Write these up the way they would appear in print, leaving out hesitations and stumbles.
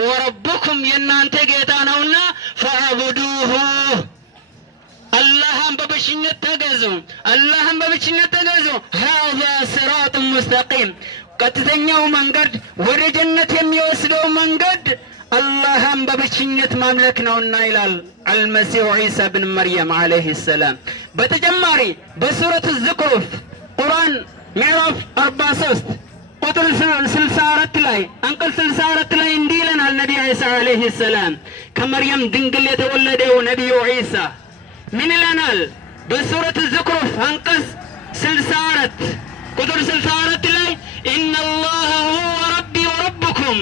ወረብኩም የናንተ ጌታ ነውና ፈዕቡዱሁ አላህን በብቸኝነት ተገዙ አላህን በብቸኝነት ተገዙ هذا صراط مستقيم ቀጥተኛው መንገድ ወደ ጀነት የሚወስደው መንገድ አላህን በብቸኝነት ማምለክ ነውና ይላል አልመሲሁ ዒሳ ብን መርየም አለይሂ ሰላም። በተጨማሪ በሱረቱ ዙኽሩፍ ቁርአን ምዕራፍ 43 ቁጥር 64 ላይ አንቀጽ 64 ላይ እንዲህ ይለናል ነብዩ ዒሳ አለይሂ ሰላም ከመርየም ድንግል የተወለደው ነብዩ ዒሳ ምን ይለናል? በሱረቱ ዙኽሩፍ አንቀጽ 64 ቁጥር 64 ላይ ኢነላህ ሁወ ረቢ ወረብኩም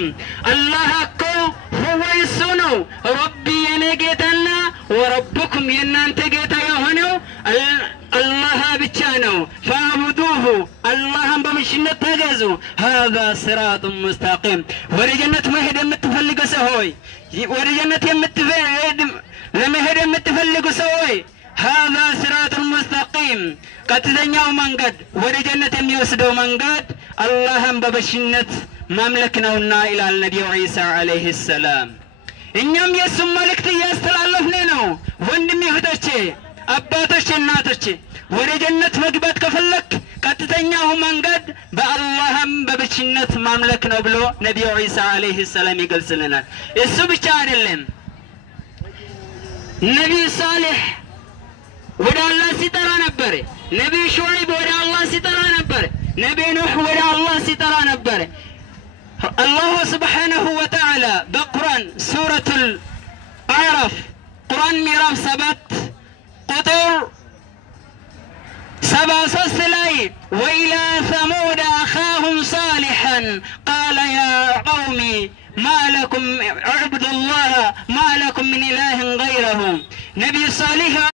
አላህ እኮ ሁወ እሱ ነው ረቢ የኔ ጌታና ወረብኩም የእናንተ ጌታ የሆነው አላህ ብቻ ነው። ፈዕቡዱሁ አላህን በብቸኝነት ተገዙ هذا صراط مستقيم ወደ ጀነት መሄድ የምትፈልጉ ሰው ሆይ ወደ ጀነት ለመሄድ የምትፈልጉ ሰው ሆይ هذا صراط مستقيم ቀጥተኛው መንገድ ወደ ጀነት የሚወስደው መንገድ አላህን በብቸኝነት ማምለክ ነውና ይላል ነብዩ ዒሳ አለይሂ ሰላም። እኛም የሱን መልእክት እያስተላለፍን ነው። ወንድም እህቶቼ፣ አባቶቼ፣ እናቶቼ ወደ ጀነት መግባት ከፈለክ ቀጥተኛው መንገድ በአላህም በብቸኝነት ማምለክ ነው ብሎ ነብዩ ዒሳ አለይሂ ሰላም ይገልጽልናል። እሱ ብቻ አይደለም ነብዩ ሳሌሕ ወደ አላህ ሲጠራ ነበር። ነብዩ ሹዐይብ ወደ አላህ ሲጠራ ነበር። ነብዩ ኑህ ወደ አላህ ሲጠራ ነበር። አላሁ ሱብሓነሁ ወተዓላ በቁርአን ሱረቱል አዕራፍ ቁርአን ምዕራፍ 7 ቁጥር 73 ላይ ወኢላ ሰሙድ አኻሁም ሳሊሐን ቃለ ያ ቀውሚ ማለኩም ዕቡዱላህ ማለኩም ምን ኢላህን ገይረሁ ነብዩ ሳሌሕ